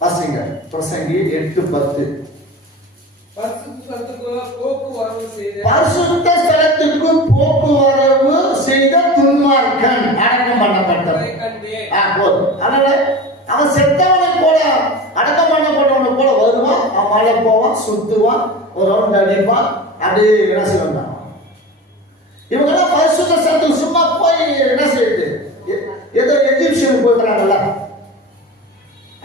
வாசிங்க பிரசங்கி 8:10. பரிசுத்த ஸ்தலத்துக்கு போக்குவரவு செய்த துன்மார்க்கன் அடக்கம் பண்ணப்பட்டவன். அதனால அவன் செத்தவனை போல அடக்கம் பண்ணப்பட்டவனை போல வருவான், அவன் மழை போவான், சுத்துவான், ஒரு ரவுண்ட் அடிப்பான், அப்படியே என்ன செய்வான். இவங்கெல்லாம் பரிசுத்த ஸ்தலத்துக்கு சும்மா போய் என்ன செய்யுது, ஏதோ எஜிப்சியன் போயிடுறாங்கல்ல,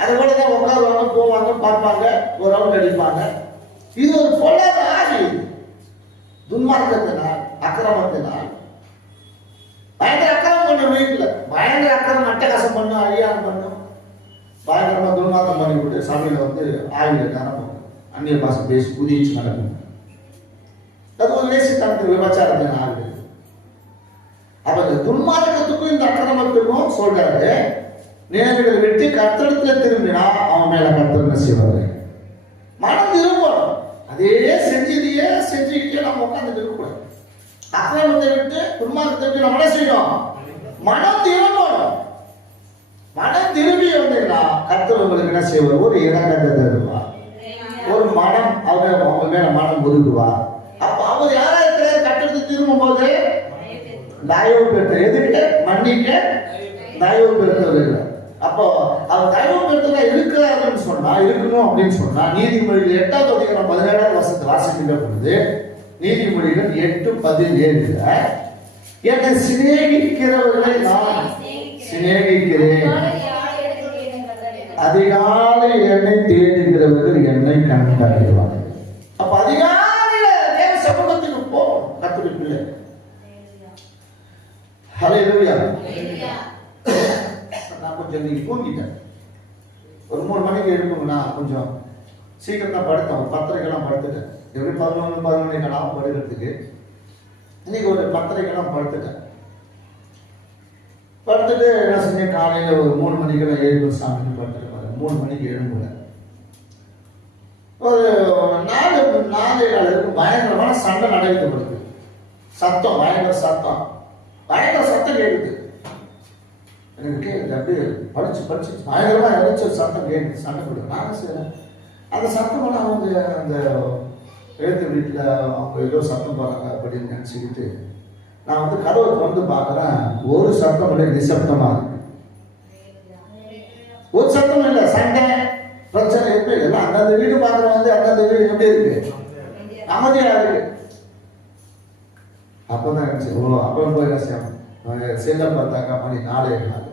அது போலதான் உட்காருவாங்க, போவாங்க, பார்ப்பாங்க, ஒரு ரவுண்ட் அடிப்பாங்க. இது ஒரு பொல்லாத ஆவி. துன்மார்க்கத்தினால், அக்கிரமத்தினால் பயங்கர அக்கிரமம் பண்ணும். வீட்டுல பயங்கர அக்கிரமம், அட்டகாசம் பண்ணும், அழியானம் பண்ணும், பயங்கரமா துன்மார்க்கம் பண்ணிவிட்டு சபையில வந்து ஆவியில நிரப்பும், அந்நிய பாஷை பேசி குதிச்சு நடக்கும். அது ஒரு வேசித்தனத்துக்கு விபச்சாரத்தின் ஆவி. அப்ப இந்த துன்மார்க்கத்துக்கும் இந்த அக்கிரமத்துக்கும் சொல்றாரு, நினைவுகளை வெட்டி கர்த்தரிடத்துல திரும்பினா அவன் மேல கர்த்தர் என்ன செய்வாரு, மனம் திரும்பணும். அதே செஞ்சதையே செஞ்சுக்கிட்டே நம்ம உட்கார்ந்து இருக்கக்கூடாது. அக்கிரமத்தை விட்டு துன்மார்க்கத்தை விட்டு நம்ம என்ன செய்யணும், மனம் திரும்பணும். மனம் திரும்பி வந்தீங்கன்னா கர்த்தர் உங்களுக்கு என்ன செய்வார், ஒரு இறக்கத்தை தருவார், ஒரு மனம் அவங்க மேல மனம் ஒதுக்குவார். அப்ப அவர் யாரா இருக்கிறாரு, கர்த்தருக்கு திரும்பும் போது தயவு பெற்ற, எதுக்கு மன்னிக்க தயவு பெற்றவர். அப்போ அவர் தயவு பெற்றதா இருக்கிறாருன்னு சொன்னா, இருக்கணும் அப்படின்னு சொன்னா, நீதிமொழிகள் 8:17 வாசிக்கின்ற பொழுது, நீதிமொழிகள் 8:17 என்னை சிநேகிக்கிறவர்களை நான் சிநேகிக்கிறேன், அதிகாலை என்னை தேடுகிறவர்கள் என்னை கண்டறிவார்கள். அப்ப அதிகாலையில தேவ சமூகத்துக்கு போகும் கர்த்தருடைய பிள்ளை. ஹல்லேலூயா. நான் கொஞ்சம் இன்னைக்கு தூங்கிட்டேன். ஒரு 3 மணிக்கு எழுப்பணும்னா கொஞ்சம் சீக்கிரம் தான் படுத்தேன். ஒரு 10:30 படுத்துட்டேன். எப்படி 11 படுக்கிறதுக்கு இன்னைக்கு ஒரு 10:30 படுத்துட்டேன். படுத்துட்டு என்ன செஞ்சேன், காலையில் ஒரு 3 மணிக்கு எழுப்ப சாமின்னு படுத்துட்டு 3 மணிக்கு எழும்புல. ஒரு 4:15 பயங்கரமான சண்டை நடக்கப்படுது. சத்தம், பயங்கர சத்தம் கேட்குது. எனக்கு கேட்குது, அப்படியே படிச்சு பயங்கரமா இறைச்ச சத்தம் கேட்குது, சண்டை போடுது. நான் செய்யறேன், அந்த சத்தம் அவங்க அந்த எழுத்து வீட்டில் அவங்க ஏதோ சத்தம் போடுறாங்க அப்படின்னு நினச்சிக்கிட்டு நான் வந்து கதவை திறந்து பார்க்குறேன். ஒரு சத்தம் இல்லை, நிசப்தமா இருக்கு. ஒரு சத்தம் இல்லை, சண்டை பிரச்சனை எப்படி இல்லை. அந்தந்த வீடு பார்க்குறேன் வந்து அந்தந்த வீடு எப்படி இருக்கு, அமைதியா இருக்கு. அப்பதான் அப்போ போய் என்ன செய்யணும், செல்ல பார்த்தாக்கா மணி 4:15